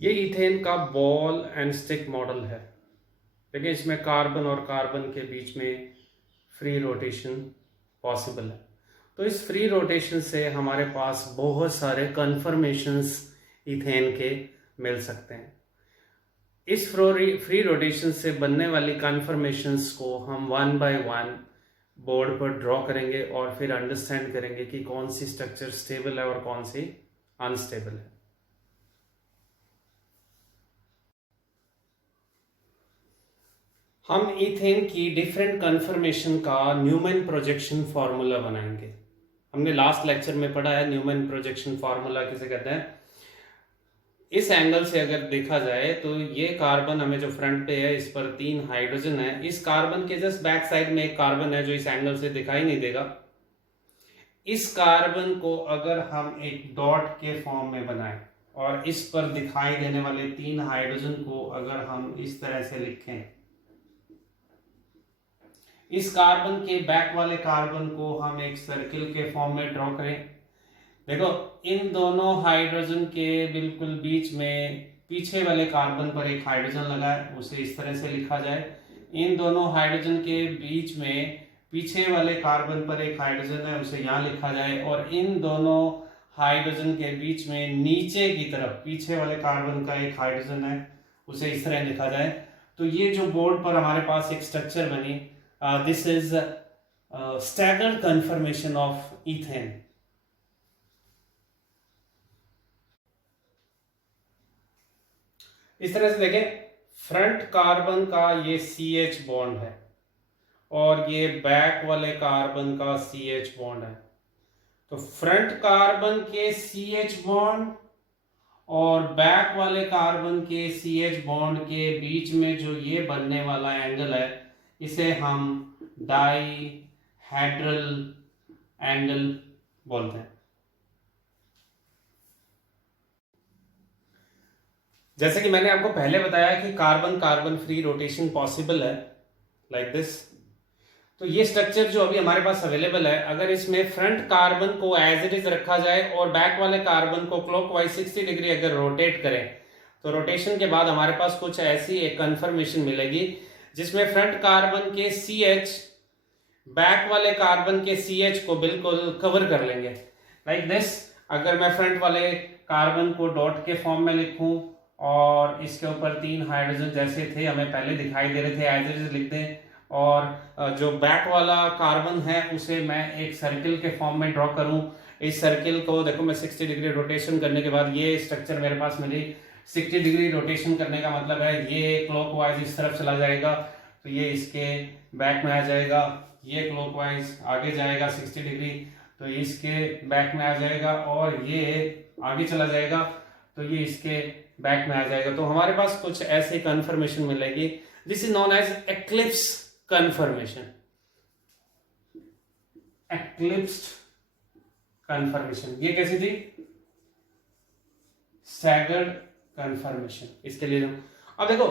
ये इथेन का ball and stick model है। देखिए इसमें कार्बन और कार्बन के बीच में फ्री रोटेशन पॉसिबल है। तो इस फ्री रोटेशन से हमारे पास बहुत सारे कन्फर्मेशंस इथेन के मिल सकते हैं। इस फ्री रोटेशन से बनने वाली कन्फर्मेशंस को हम वन बाय वन बोर्ड पर ड्रॉ करेंगे और फिर अंडरस्टैंड करेंगे कि कौन सी स्ट्रक्चर स्टेबल है और कौन सी अनस्टेबल है। हम इथेन की डिफरेंट कन्फर्मेशन का न्यूमैन प्रोजेक्शन फार्मूला बनाएंगे। हमने लास्ट लेक्चर में पढ़ा है न्यूमैन प्रोजेक्शन फार्मूला किसे कहते हैं। इस एंगल से अगर देखा जाए तो ये कार्बन हमें जो फ्रंट पे है, इस पर 3 हाइड्रोजन है। इस कार्बन के जस्ट बैक साइड में एक कार्बन है जो इस एंगल से दिखाई नहीं देगा। इस कार्बन को अगर हम एक डॉट के फॉर्म में बनाएं और इस पर दिखाई देने वाले 3 हाइड्रोजन को अगर हम इस तरह से लिखें, इस कार्बन के बैक वाले कार्बन को हम एक सर्किल के फॉर्म में ड्रॉ करें। देखो इन दोनों हाइड्रोजन के बिल्कुल बीच में पीछे वाले कार्बन पर एक हाइड्रोजन लगा है, उसे इस तरह से लिखा जाए। इन दोनों हाइड्रोजन के बीच में पीछे वाले कार्बन पर एक हाइड्रोजन है, उसे यहाँ लिखा जाए। और इन दोनों हाइड्रोजन के बीच में नीचे की तरफ पीछे वाले कार्बन का एक हाइड्रोजन है, उसे इस तरह लिखा जाए। तो ये जो बोर्ड पर हमारे पास एक स्ट्रक्चर बनी, this is staggered confirmation of ethane. इस तरह से देखें, फ्रंट कार्बन का ये CH बॉन्ड है और ये बैक वाले कार्बन का CH बॉन्ड है। तो फ्रंट कार्बन के CH बॉन्ड और बैक वाले कार्बन के CH बॉन्ड के बीच में जो ये बनने वाला एंगल है, इसे हम डाइहेड्रल एंगल बोलते हैं। जैसे कि मैंने आपको पहले बताया कि carbon carbon free rotation possible है, लाइक दिस। तो ये स्ट्रक्चर जो अभी हमारे पास अवेलेबल है, अगर इसमें फ्रंट कार्बन को एज इट इज रखा जाए और बैक वाले कार्बन को क्लॉकवाइज 60 डिग्री अगर रोटेट करें, तो रोटेशन के बाद हमारे पास कुछ ऐसी एक कन्फर्मेशन मिलेगी जिसमें फ्रंट कार्बन के CH बैक वाले कार्बन के CH को बिल्कुल कवर कर लेंगे, लाइक दिस। अगर मैं फ्रंट वाले कार्बन को डॉट के फॉर्म में लिखूं और इसके ऊपर 3 हाइड्रोजन जैसे थे हमें पहले दिखाई दे रहे थे, एज इट इज लिख दें। और जो बैक वाला कार्बन है उसे मैं एक सर्किल के फॉर्म में ड्रॉ करूं। इस सर्किल को देखो मैं 60 डिग्री रोटेशन करने के बाद ये स्ट्रक्चर मेरे पास मिली। 60 डिग्री रोटेशन करने का मतलब है ये क्लॉकवाइज इस तरफ चला जाएगा, तो ये इसके बैक में आ जाएगा। ये क्लॉकवाइज आगे जाएगा 60 डिग्री, तो इसके बैक में आ जाएगा। और ये आगे चला जाएगा, तो ये इसके बैक में आ जाएगा। तो हमारे पास कुछ ऐसी कन्फर्मेशन मिलेगी, this is known as eclipse conformation. Eclipsed conformation ये कैसी थी? Staggered conformation. इसके लिए अब देखो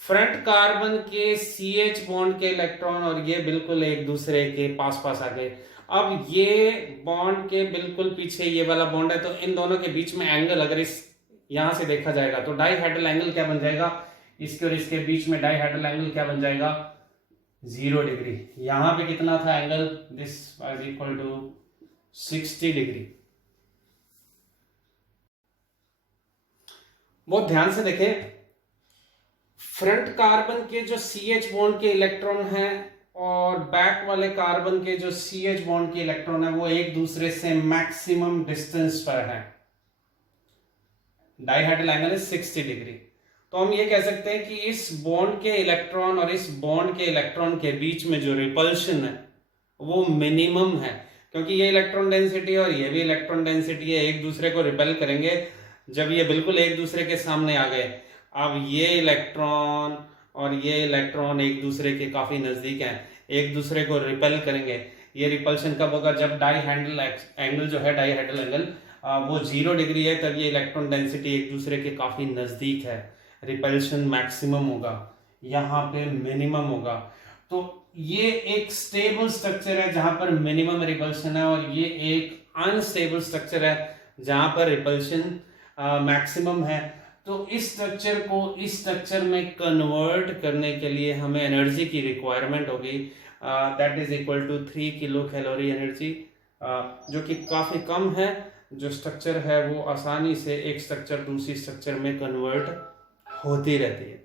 फ्रंट कार्बन के CH बॉन्ड के इलेक्ट्रॉन और ये बिल्कुल एक दूसरे के पास पास आ गए। अब ये बॉन्ड के बिल्कुल पीछे ये वाला बॉन्ड है, तो इन दोनों के बीच में एंगल अगर इस यहां से देखा जाएगा तो डाइहेड्रल एंगल क्या बन जाएगा? इसके और इसके बीच में डाइहेड्रल एंगल क्या बन जाएगा? 0 डिग्री। यहां पे कितना था angle? This is equal to 60 degree. बहुत ध्यान से देखें, फ्रंट कार्बन के जो CH बॉन्ड के इलेक्ट्रॉन हैं और बैक वाले कार्बन के जो CH बॉन्ड के इलेक्ट्रॉन है, वो एक दूसरे से मैक्सिमम डिस्टेंस पर है। Dihedral angle is 60 degree. तो हम ये कह सकते हैं कि इस बॉन्ड के इलेक्ट्रॉन और इस बॉन्ड के इलेक्ट्रॉन के बीच में जो रिपल्शन है वो मिनिमम है, क्योंकि ये इलेक्ट्रॉन डेंसिटी और ये भी इलेक्ट्रॉन डेंसिटी है, एक दूसरे को रिपेल करेंगे जब ये बिल्कुल एक दूसरे के सामने आ गए। अब ये इलेक्ट्रॉन और ये इलेक्ट्रॉन एक दूसरे के काफी नजदीक हैं, एक दूसरे को रिपेल करेंगे। ये रिपल्शन कब होगा? जब डाइहेड्रल एंगल जो है, डाइहेड्रल एंगल वो 0 डिग्री है, तब ये इलेक्ट्रॉन डेंसिटी एक दूसरे के काफी नजदीक है, रिपल्शन मैक्सिमम होगा, यहाँ पे मिनिमम होगा। तो ये एक स्टेबल स्ट्रक्चर है जहां पर मिनिमम रिपल्शन है, और ये एक अनस्टेबल स्ट्रक्चर है जहां पर रिपल्शन मैक्सिमम है। तो इस स्ट्रक्चर को इस स्ट्रक्चर में कन्वर्ट करने के लिए हमें एनर्जी की रिक्वायरमेंट होगी, that is equal to 3 kilo calorie energy, जो कि काफ़ी कम है। जो स्ट्रक्चर है वो आसानी से एक स्ट्रक्चर दूसरी स्ट्रक्चर में कन्वर्ट होती रहती है।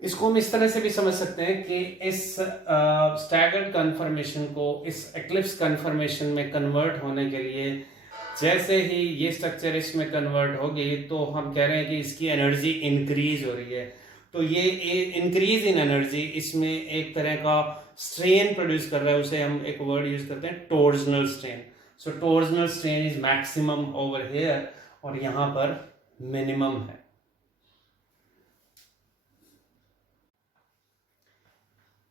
इसको हम इस तरह से भी समझ सकते हैं कि इस स्टैगर्ड कन्फर्मेशन को इस एक्लिप्स कन्फर्मेशन में कन्वर्ट होने के लिए जैसे ही ये स्ट्रक्चर इसमें कन्वर्ट होगी तो हम कह रहे हैं कि इसकी एनर्जी इंक्रीज हो रही है। तो ये इंक्रीज इन एनर्जी इसमें एक तरह का स्ट्रेन प्रोड्यूस कर रहा है, उसे हम एक वर्ड यूज करते हैं torsional strain. So torsional strain is maximum over here और यहां पर मिनिमम है।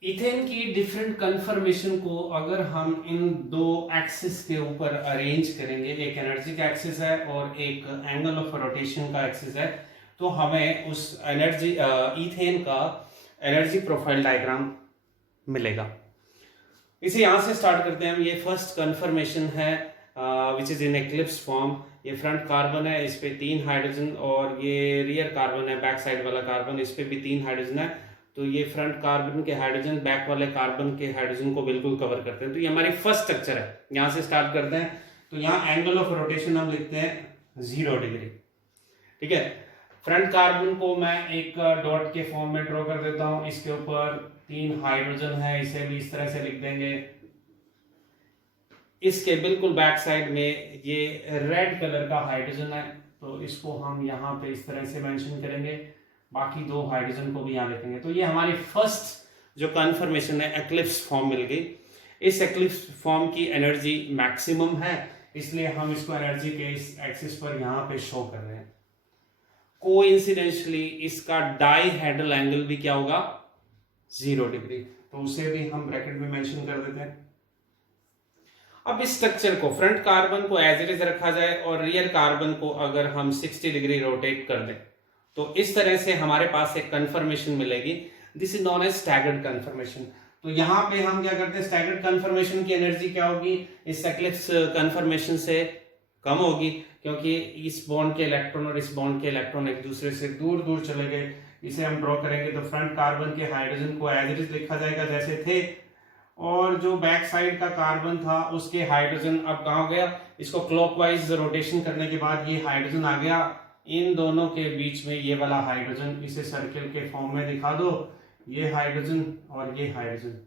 इथेन की डिफरेंट कन्फर्मेशन को अगर हम इन दो एक्सिस के ऊपर अरेंज करेंगे, एक एनर्जी का एक्सिस है और एक एंगल ऑफ रोटेशन का एक्सिस है, तो हमें उस एनर्जी इथेन का एनर्जी प्रोफाइल डायग्राम मिलेगा। इसे यहां से स्टार्ट करते हैं हम। ये फर्स्ट कन्फर्मेशन है which is in eclipse form. ये फ्रंट कार्बन है, इस पे 3 हाइड्रोजन, और ये रियर कार्बन है, बैक साइड वाला कार्बन, इस पे भी 3 हाइड्रोजन है। तो ये फ्रंट कार्बन के हाइड्रोजन बैक वाले कार्बन के हाइड्रोजन को बिल्कुल कवर करते हैं। तो ये हमारी फर्स्ट स्ट्रक्चर है। यहां से स्टार्ट करते हैं। तो यहाँ एंगल ऑफ रोटेशन हम लिखते हैं 0 डिग्री। ठीक है, फ्रंट कार्बन को मैं एक डॉट के फॉर्म में ड्रॉ कर देता हूं। इसके ऊपर 3 हाइड्रोजन है, इसे भी इस तरह से लिख देंगे। इसके बिल्कुल बैक साइड में ये रेड कलर का हाइड्रोजन है, तो इसको हम यहाँ पे इस तरह से मेंशन करेंगे। बाकी 2 हाइड्रोजन को भी यहाँ लिखेंगे। तो ये हमारी फर्स्ट जो कन्फर्मेशन है एक्लिप्स फॉर्म मिल गई। इस एक्लिप्स फॉर्म की एनर्जी मैक्सिमम है, इसलिए हम इसको एनर्जी के इस एक्सिस पर यहाँ पे शो कर रहे हैं। कोइंसिडेंटली इसका डाइहेड्रल एंगल भी क्या होगा, 0 डिग्री। तो उसे भी हम ब्रैकेट में मेंशन कर देते हैं। अब इस स्ट्रक्चर को फ्रंट कार्बन को एज इट इज रखा जाए और रियर कार्बन को अगर हम 60 डिग्री रोटेट कर दें तो इस तरह से हमारे पास एक कन्फर्मेशन मिलेगी। This is known as staggered confirmation. तो यहाँ पे हम क्या करते हैं, स्टैगर्ड कन्फर्मेशन की एनर्जी क्या होगी, इस एक्लिप्स कन्फर्मेशन से कम होगी, क्योंकि इस बॉन्ड के इलेक्ट्रॉन और इस बॉन्ड के इलेक्ट्रॉन एक दूसरे से दूर दूर चले गए। इसे हम ड्रॉ करेंगे तो फ्रंट कार्बन के हाइड्रोजन को एज इट इज लिखा जाएगा जैसे थे, और जो बैक साइड का कार्बन था उसके हाइड्रोजन अब कहाँ गया, इसको क्लॉकवाइज रोटेशन करने के बाद ये हाइड्रोजन आ गया। इन दोनों के बीच में ये वाला हाइड्रोजन, इसे सर्किल के फॉर्म में दिखा दो, ये हाइड्रोजन और ये हाइड्रोजन।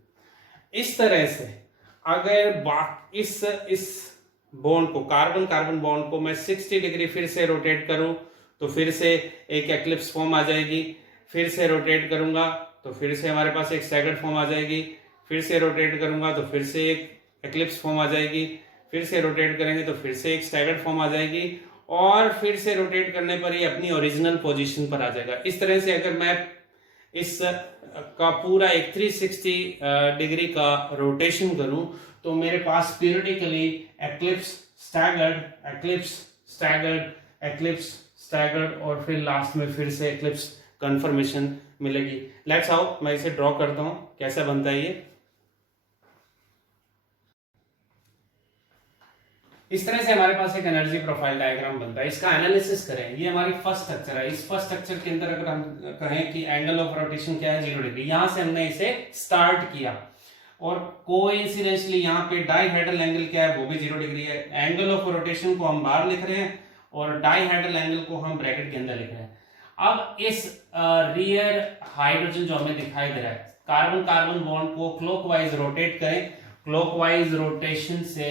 इस तरह से अगर इस बॉन्ड को कार्बन कार्बन बॉन्ड को मैं 60 डिग्री फिर से रोटेट करूं तो फिर से एक एक्लिप्स फॉर्म आ जाएगी। फिर से रोटेट करूंगा तो फिर से हमारे पास एक स्टैगर्ड फॉर्म आ जाएगी। फिर से रोटेट करूंगा तो फिर से एक एक्लिप्स फॉर्म आ जाएगी। फिर से रोटेट करेंगे तो फिर से एक स्टैगर्ड फॉर्म आ जाएगी, और फिर से रोटेट करने पर ये अपनी ओरिजिनल पोजीशन पर आ जाएगा। इस तरह से अगर मैं इस का पूरा एक 360 डिग्री का रोटेशन करूं तो मेरे पास periodically eclipse staggered, eclipse staggered, eclipse staggered और फिर लास्ट में फिर से एक्लिप्स कन्फर्मेशन मिलेगी। लेट्स हाउ मैं इसे ड्रॉ करता हूं, कैसा बनता है ये। इस तरह से हमारे पास एक एनर्जी प्रोफाइल डायग्राम बनता है। इसका एनालिसिस करें, ये हमारी फर्स्ट स्ट्रक्चर है। इस फर्स्ट स्ट्रक्चर के अंदर अगर हम कहें कि एंगल ऑफ रोटेशन क्या है, 0 डिग्री, यहां से हमने इसे स्टार्ट किया, और कोइंसिडेंटली यहाँ पे डाइहेड्रल एंगल क्या है, वो भी 0 डिग्री है। एंगल ऑफ रोटेशन को हम बाहर लिख रहे हैं और डाइहेड्रल एंगल को हम ब्रैकेट के अंदर लिख रहे हैं। अब इस रियर हाइड्रोजन जो हमें दिखाई दे रहा है, कार्बन कार्बन बॉन्ड को क्लॉकवाइज रोटेट करें। क्लॉकवाइज रोटेशन से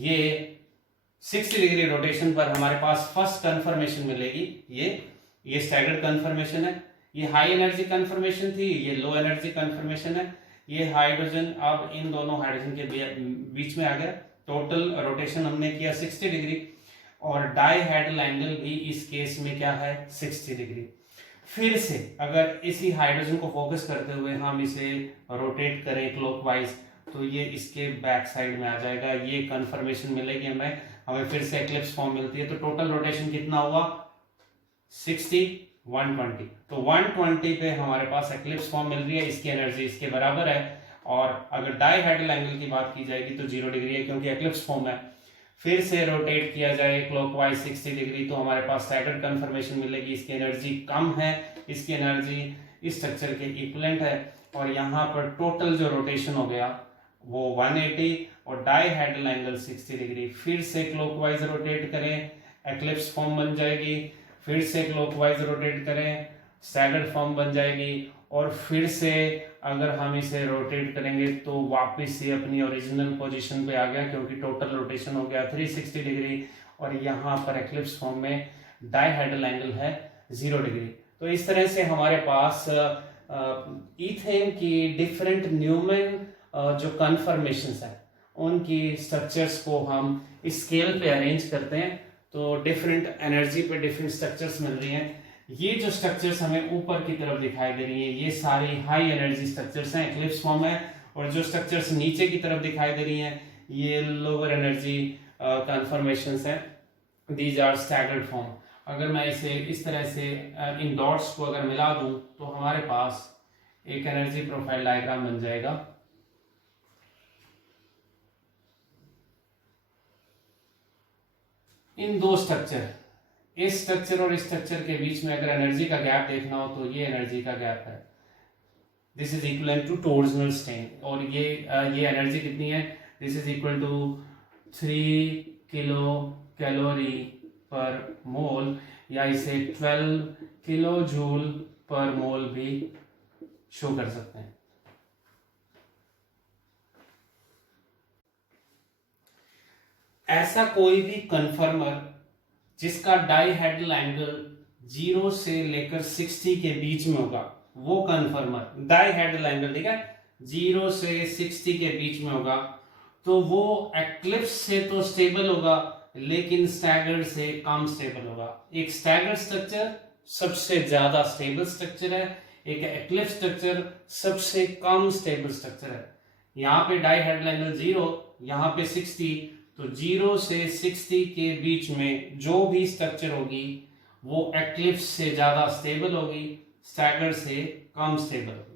ये 60 डिग्री रोटेशन पर हमारे पास फर्स्ट कन्फर्मेशन मिलेगी। ये स्टैगर्ड कन्फर्मेशन है। ये हाई एनर्जी कन्फर्मेशन थी, ये लो एनर्जी कन्फर्मेशन है। ये हाइड्रोजन अब इन दोनों हाइड्रोजन के बीच में आ गया। टोटल रोटेशन हमने किया 60 डिग्री, और डाइहेड्रल एंगल भी इस केस में क्या है, 60 डिग्री। फिर से अगर इसी हाइड्रोजन को फोकस करते हुए हम इसे रोटेट करें क्लॉकवाइज, तो ये इसके बैक साइड में आ जाएगा। ये कन्फर्मेशन मिलेगी हमें फिर से एक्लिप्स फॉर्म मिलती है। तो टोटल रोटेशन कितना हुआ, 60, 120। तो 120 पे हमारे पास एक्लिप्स फॉर्म मिल रही है, इसकी एनर्जी इसके बराबर है। और अगर डाइहेड्रल एंगल की बात की जाएगी तो 0 डिग्री है, क्योंकि एक्लिप्स फॉर्म है। फिर से रोटेट किया जाए क्लॉकवाइज 60 डिग्री, तो हमारे पास स्टैगर्ड कन्फर्मेशन मिलेगी। इसकी एनर्जी कम है, इसकी एनर्जी इस स्ट्रक्चर के इक्विवेलेंट है, और यहाँ पर टोटल जो रोटेशन हो गया वो 180 और डाइहेड्रल एंगल 60 डिग्री। फिर से क्लॉकवाइज रोटेट करें, एक्लिप्स फॉर्म बन जाएगी, फिर से क्लॉकवाइज रोटेट करें, स्टैगर्ड फॉर्म बन जाएगी, और फिर से अगर हम इसे रोटेट करेंगे तो वापस से अपनी ओरिजिनल पोजीशन पे आ गया, क्योंकि टोटल रोटेशन हो गया 360 डिग्री, और यहाँ पर एक्लिप्स फॉर्म में डाइहेड्रल एंगल है 0 डिग्री। तो इस तरह से हमारे पास ईथेन की डिफरेंट न्यूमैन जो कन्फर्मेशंस है उनकी स्ट्रक्चर्स को हम स्केल पे अरेंज करते हैं, तो डिफरेंट एनर्जी पे डिफरेंट स्ट्रक्चर्स मिल रही हैं। ये जो स्ट्रक्चर्स हमें ऊपर की तरफ दिखाई दे रही हैं ये सारी हाई एनर्जी स्ट्रक्चर्स हैं, एक्लिप्स फॉर्म है, और जो स्ट्रक्चर्स नीचे की तरफ दिखाई दे रही हैं ये लोअर एनर्जी कन्फर्मेशंस हैं, दीज आर स्टैगर्ड फॉर्म। अगर मैं इसे इस तरह से इन डॉट्स को अगर मिला दूं तो हमारे पास एक एनर्जी प्रोफाइल डायग्राम बन जाएगा। इन दो स्ट्रक्चर, इस स्ट्रक्चर और इस स्ट्रक्चर के बीच में अगर एनर्जी का गैप देखना हो तो ये एनर्जी का गैप है, this is equal to torsional strain, और ये एनर्जी कितनी है, this is equal to 3 kilo calorie per mole, या इसे 12 किलो जूल पर मोल भी शो कर सकते हैं। ऐसा कोई भी कन्फर्मर जिसका डाइहेड्रल एंगल 0 से लेकर 60 के बीच में होगा, वो कन्फर्मर डाइहेड्रल एंगल, ठीक है, 0 से 60 के बीच में होगा, तो वो एक्लिप्स से तो स्टेबल होगा लेकिन स्टैगर्ड से कम स्टेबल होगा। एक स्टैगर्ड स्ट्रक्चर सबसे ज्यादा स्टेबल स्ट्रक्चर है, एक एक्लिप्स स्ट्रक्चर सबसे कम स्टेबल स्ट्रक्चर है। यहाँ पे डाइहेड्रल एंगल 0, यहाँ पे 60, तो 0 से 60 के बीच में जो भी स्ट्रक्चर होगी वो एक्लिप्स से ज्यादा स्टेबल होगी, स्टैगर्ड से कम स्टेबल होगी।